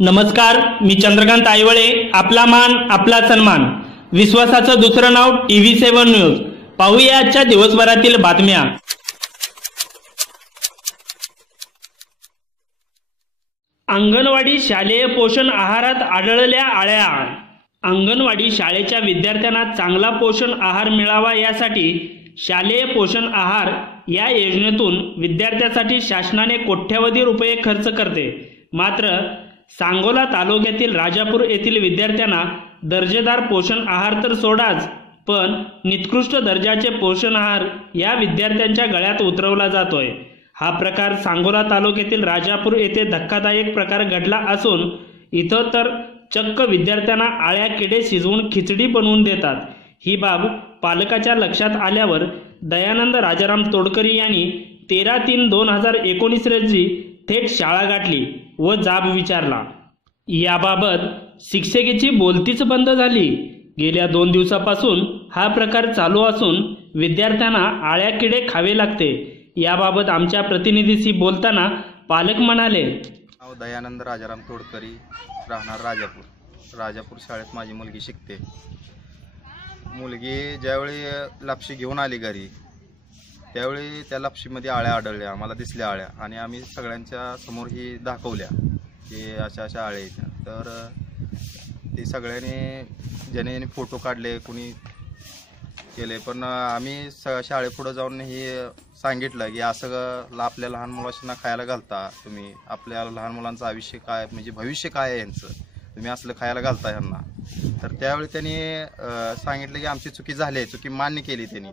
नमस्कार मी चंद्रकांत आयवळे आपला मान आपला सन्मान. विश्वासाचं दुसरं नाव टीव्ही सेव्हन न्यूज. पाहूया आजच्या दिवसभरातील बातम्या. अंगणवाडी शालेय पोषण आहारात आढळल्या आळ्या. अंगणवाडी शाळेच्या विद्यार्थ्यांना चांगला पोषण आहार मिळावा यासाठी शालेय पोषण आहार या योजनेतून विद्यार्थ्यासाठी शासनाने कोट्यवधी रुपये खर्च करते. मात्र सांगोला तालुक्यातील राजापूर येथील विद्यार्थ्यांना दर्जेदार पोषण आहार तर सोडाच पण निकृष्ट दर्जाचे पोषण आहार या विद्यार्थ्यांच्या गळ्यात उतरवला जातोय. हा प्रकार सांगोला तालुक्यातील राजापूर येथे धक्कादायक प्रकार घडला असून इथं तर चक्क विद्यार्थ्यांना आळ्या किडे शिजवून खिचडी बनवून देतात. ही बाब पालकाच्या लक्षात आल्यावर दयानंद राजाराम तोडकरी यांनी तेरा तीन दोन हजार एकोणीस रोजी थेट शाळा गाठली. व जाब विचारला. याबाबत शिक्षकेची बोलतीच बंद झाली. गेल्या दोन दिवसापासून हा प्रकार चालू असून विद्यार्थ्यांना आळ्या किडे खावे लागते. याबाबत आमच्या प्रतिनिधीशी बोलताना पालक म्हणाले दयानंद राजाराम तोडकरी राहणार राजापूर. राजापूर शाळेत माझी मुलगी शिकते. मुलगी ज्यावेळी लापशी घेऊन आली घरी त्यावेळी त्या लापशीमध्ये आळ्या आढळल्या आम्हाला दिसल्या आळ्या. आणि आम्ही सगळ्यांच्या समोर ही दाखवल्या की अशा अशा आळ्या आहेत. तर ते सगळ्यांनी ज्याने ज्याने फोटो काढले कुणी केले पण आम्ही स शाळेपुढं जाऊन हे सांगितलं की असं आपल्या लहान मुलांना खायला घालता तुम्ही. आपल्या लहान मुलांचं आयुष्य काय म्हणजे भविष्य काय आहे यांचं? तुम्ही असलं खायला घालता यांना. तर त्यावेळी त्यांनी सांगितलं की आमची चुकी झाली आहे चुकी मान्य केली त्यांनी.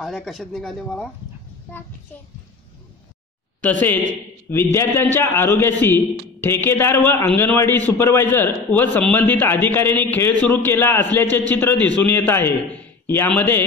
आळ्या कशात निघाले बाळा लक्षित तसेच विद्यार्थ्यांच्या आरोग्याशी ठेकेदार व अंगणवाडी सुपरवायझर व संबंधित अधिकाऱ्यांनी खेळ सुरू केला असल्याचे चित्र दिसून येत आहे. यामध्ये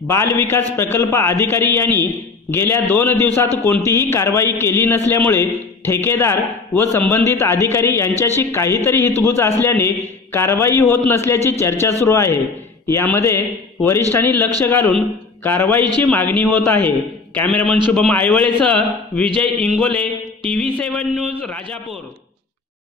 बाल विकास प्रकल्प अधिकारी यांनी गेल्या दोन दिवसात कोणतीही कारवाई केली नसल्यामुळे ठेकेदार व संबंधित अधिकारी यांच्याशी काहीतरी हितगुज असल्याने कारवाई होत नसल्याची चर्चा सुरू आहे. यामध्ये वरिष्ठांनी लक्ष घालून कारवाईची मागणी होत आहे. Cameraman Shubham आयवळेसह Vijay Ingole TV seven news Rajapur.